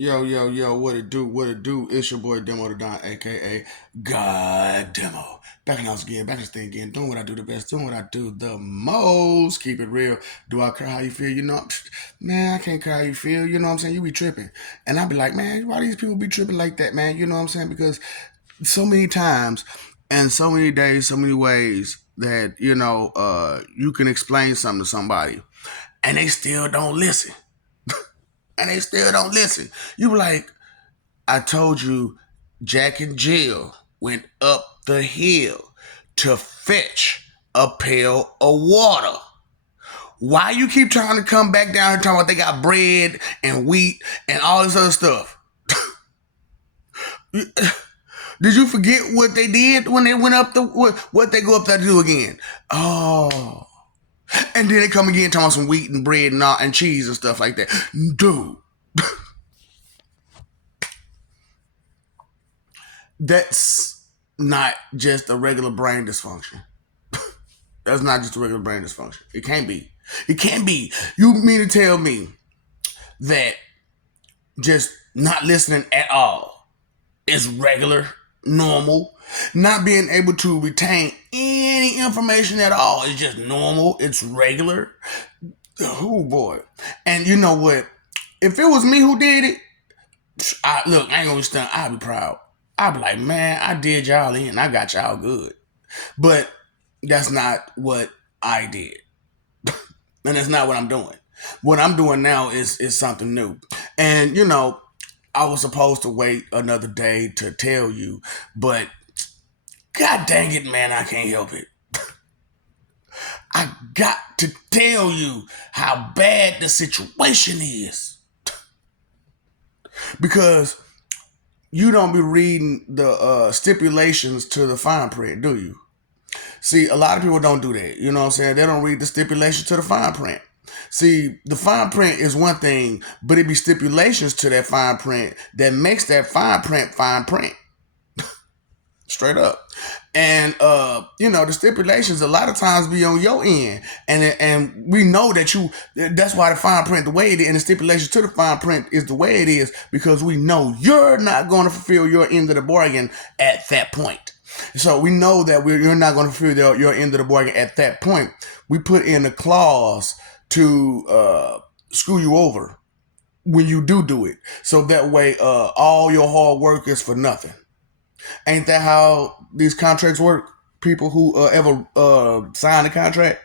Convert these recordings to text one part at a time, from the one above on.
Yo, yo, yo, what it do? What it do? It's your boy Demo the Don, aka God Demo. Back in the house again, back in the thing again, doing what I do the best, doing what I do the most. Keep it real. Do I care how you feel? Man, I can't care how you feel. You know what I'm saying? You be tripping. And I be like, man, why these people be tripping like that, man? You know what I'm saying? Because so many times and so many days, so many ways that, you can explain something to somebody and they still don't listen. And they still don't listen. You be like, I told you Jack and Jill went up the hill to fetch a pail of water. Why you keep trying to come back down and talking about they got bread and wheat and all this other stuff? Did you forget what they did when they went up what they go up there to do again? Oh. And then they come again talking about some wheat and bread and cheese and stuff like that. Dude. That's not just a regular brain dysfunction. That's not just a regular brain dysfunction. It can't be. It can't be. You mean to tell me that just not listening at all is regular, normal? Not being able to retain any information at all is just normal. It's regular. Oh boy. And you know what? If it was me who did it, I ain't gonna stand. I'd be proud. I'd be like, man, I did y'all in. I got y'all good. But that's not what I did. And that's not what I'm doing. What I'm doing now is something new. And, I was supposed to wait another day to tell you, but God dang it, man, I can't help it. I got to tell you how bad the situation is. Because you don't be reading the stipulations to the fine print, do you? See, a lot of people don't do that. You know what I'm saying? They don't read the stipulations to the fine print. See, the fine print is one thing, but it be stipulations to that fine print that makes that fine print. Straight up. And the stipulations a lot of times be on your end. And we know that's why the fine print the way it is, and the stipulations to the fine print is the way it is, because we know you're not going to fulfill your end of the bargain at that point. So we know that you're not going to fulfill your end of the bargain at that point. We put in a clause to screw you over when you do it. So that way all your hard work is for nothing. Ain't that how these contracts work? People who ever sign a contract,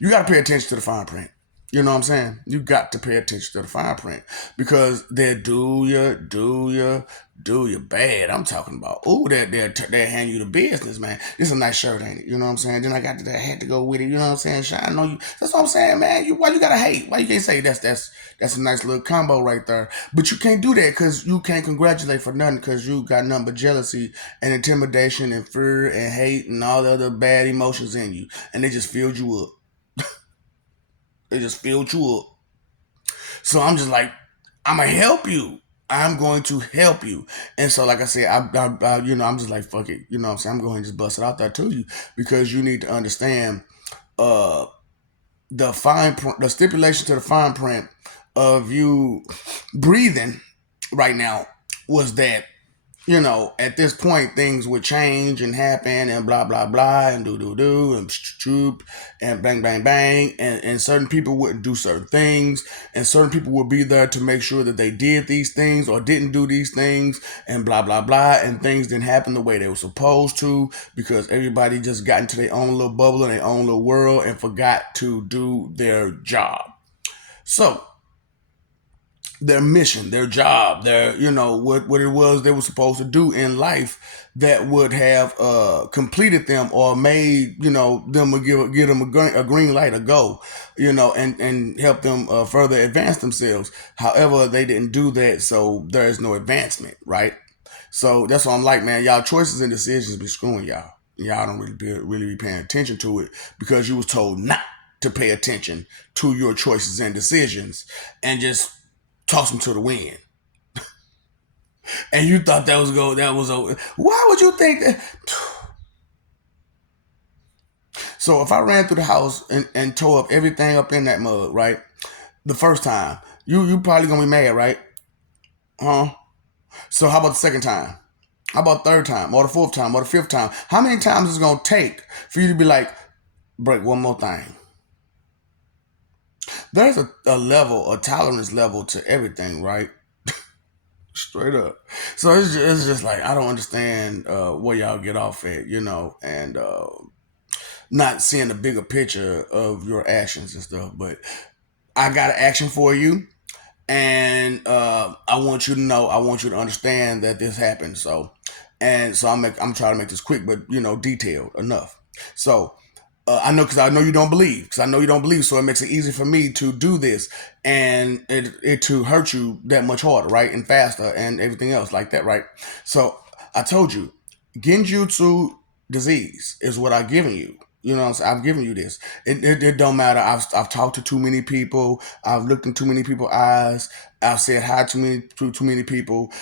you got to pay attention to the fine print. You know what I'm saying? You got to pay attention to the fine print, because they do you bad. I'm talking about, they hand you the business, man. This is a nice shirt, ain't it? You know what I'm saying? Then I got that hat to go with it. You know what I'm saying? Shine, I know you. That's what I'm saying, man. Why you gotta hate? Why you can't say that's a nice little combo right there? But you can't do that because you can't congratulate for nothing, because you got nothing but jealousy and intimidation and fear and hate and all the other bad emotions in you, and they just filled you up. They just filled you up. So I'm just like, I'm gonna help you. I'm going to help you. And so, like I said, I'm just like, fuck it. You know what I'm saying? I'm going to just bust it out there to you, because you need to understand uh, the stipulation to the fine print of you breathing right now was that, at this point things would change and happen and blah blah blah and do and troop and bang bang bang, and certain people wouldn't do certain things, and certain people would be there to make sure that they did these things or didn't do these things, and blah blah blah, and things didn't happen the way they were supposed to, because everybody just got into their own little bubble and their own little world and forgot to do their job. So their mission, their job, their what it was they were supposed to do in life, that would have completed them or made them give them a green light, a go, and help them further advance themselves. However, they didn't do that, so there is no advancement, right? So that's what I'm like, man. Y'all choices and decisions be screwing y'all. Y'all don't really be paying attention to it, because you was told not to pay attention to your choices and decisions, and just toss them to the wind. And you thought that was over. Why would you think that? So if I ran through the house and tore up everything up in that mug, right? The first time, You probably gonna be mad, right? Huh? So how about the second time? How about third time, or the fourth time, or the fifth time? How many times is it gonna take for you to be like, break one more thing? There's a level, a tolerance level to everything, right? Straight up. So it's just like I don't understand where y'all get off at, and not seeing the bigger picture of your actions and stuff. But I got an action for you, and I want you to know, I want you to understand that this happened. So I'm trying to make this quick, but detailed enough. So I know, because I know you don't believe. Because I know you don't believe, so it makes it easy for me to do this, and it to hurt you that much harder, right, and faster, and everything else like that, right? So I told you, Genjutsu disease is what I've given you. You know what I'm saying? I've given you this. It don't matter. I've talked to too many people. I've looked in too many people's eyes. I've said hi to too many people.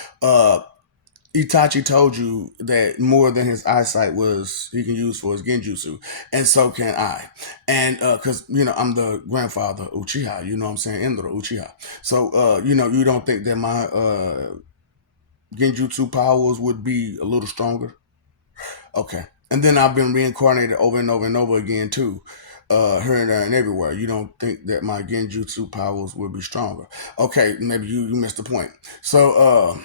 Itachi told you that more than his eyesight was he can use for his genjutsu, and so can I. And because I'm the grandfather Uchiha, you know what I'm saying, Indra Uchiha. So you don't think that my genjutsu powers would be a little stronger? Okay. And then I've been reincarnated over and over and over again too, here and there and everywhere. You don't think that my genjutsu powers would be stronger? Okay, maybe you missed the point. So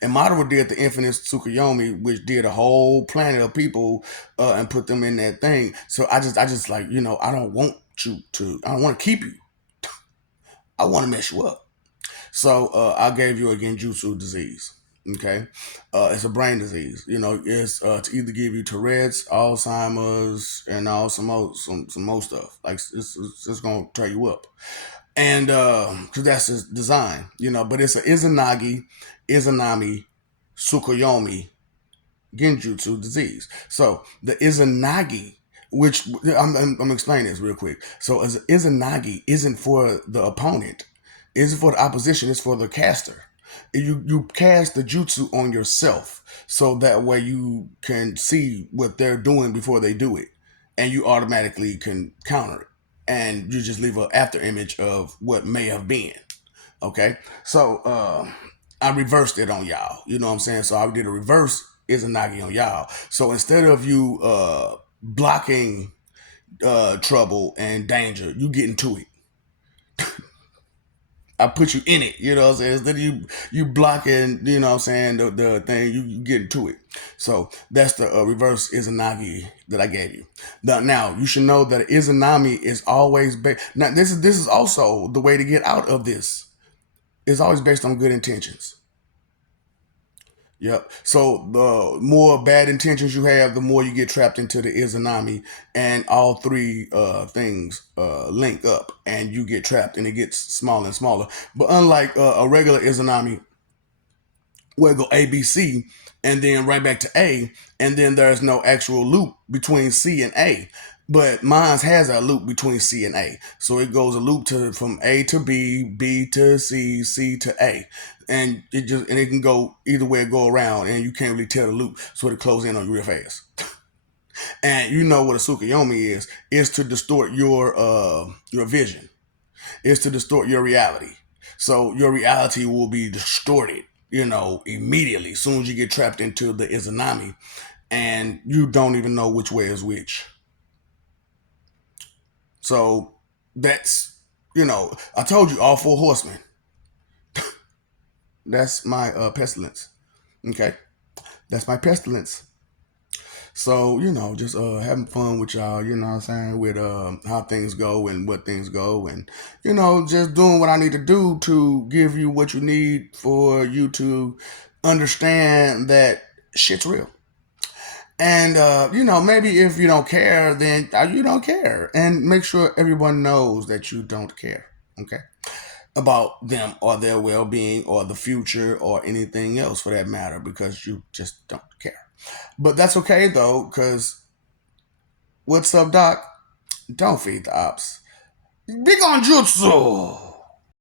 and Madara did the infinite Tsukuyomi, which did a whole planet of people and put them in that thing. So I just like, I don't want I don't want to keep you. I want to mess you up. So I gave you a genjutsu disease. Okay, it's a brain disease. It's to either give you Tourette's, Alzheimer's, and all some more stuff. Like it's gonna tear you up, and because that's its design. But it's a Izanami, Tsukuyomi Genjutsu disease. So the Izanagi, which I'm explaining this real quick. So as Izanagi isn't for the opponent, isn't for the opposition, it's for the caster. You cast the jutsu on yourself, so that way you can see what they're doing before they do it, and you automatically can counter it, and you just leave an after image of what may have been. Okay, so I reversed it on y'all. You know what I'm saying? So I did a reverse Izanagi on y'all. So instead of you blocking trouble and danger, you get into it. I put you in it, you know what I'm saying? Instead of you blocking, you know what I'm saying, the thing, you get into it. So that's the reverse Izanagi that I gave you. Now you should know that Izanami is always now this is also the way to get out of this. It's always based on good intentions. Yep. So the more bad intentions you have, the more you get trapped into the Izanami, and all three things link up, and you get trapped, and it gets smaller and smaller. But unlike a regular Izanami, where it go A, B, C, and then right back to A, and then there's no actual loop between C and A. But mine has a loop between C and A, so it goes a loop from A to B, B to C, C to A, and it can go either way, it go around, and you can't really tell the loop, so it close in on you real fast. And you know what a Tsukuyomi is to distort your vision, is to distort your reality. So your reality will be distorted, immediately as soon as you get trapped into the Izanami, and you don't even know which way is which. So that's, I told you all four horsemen. That's my pestilence. Okay, that's my pestilence. So, just having fun with y'all, you know what I'm saying, with how things go and what things go, and just doing what I need to do to give you what you need for you to understand that shit's real. And maybe if you don't care, then you don't care, and make sure everyone knows that you don't care. Okay, about them or their well-being or the future or anything else for that matter, because you just don't care. But that's okay though, because what's up, Doc? Don't feed the ops. Big on jutsu.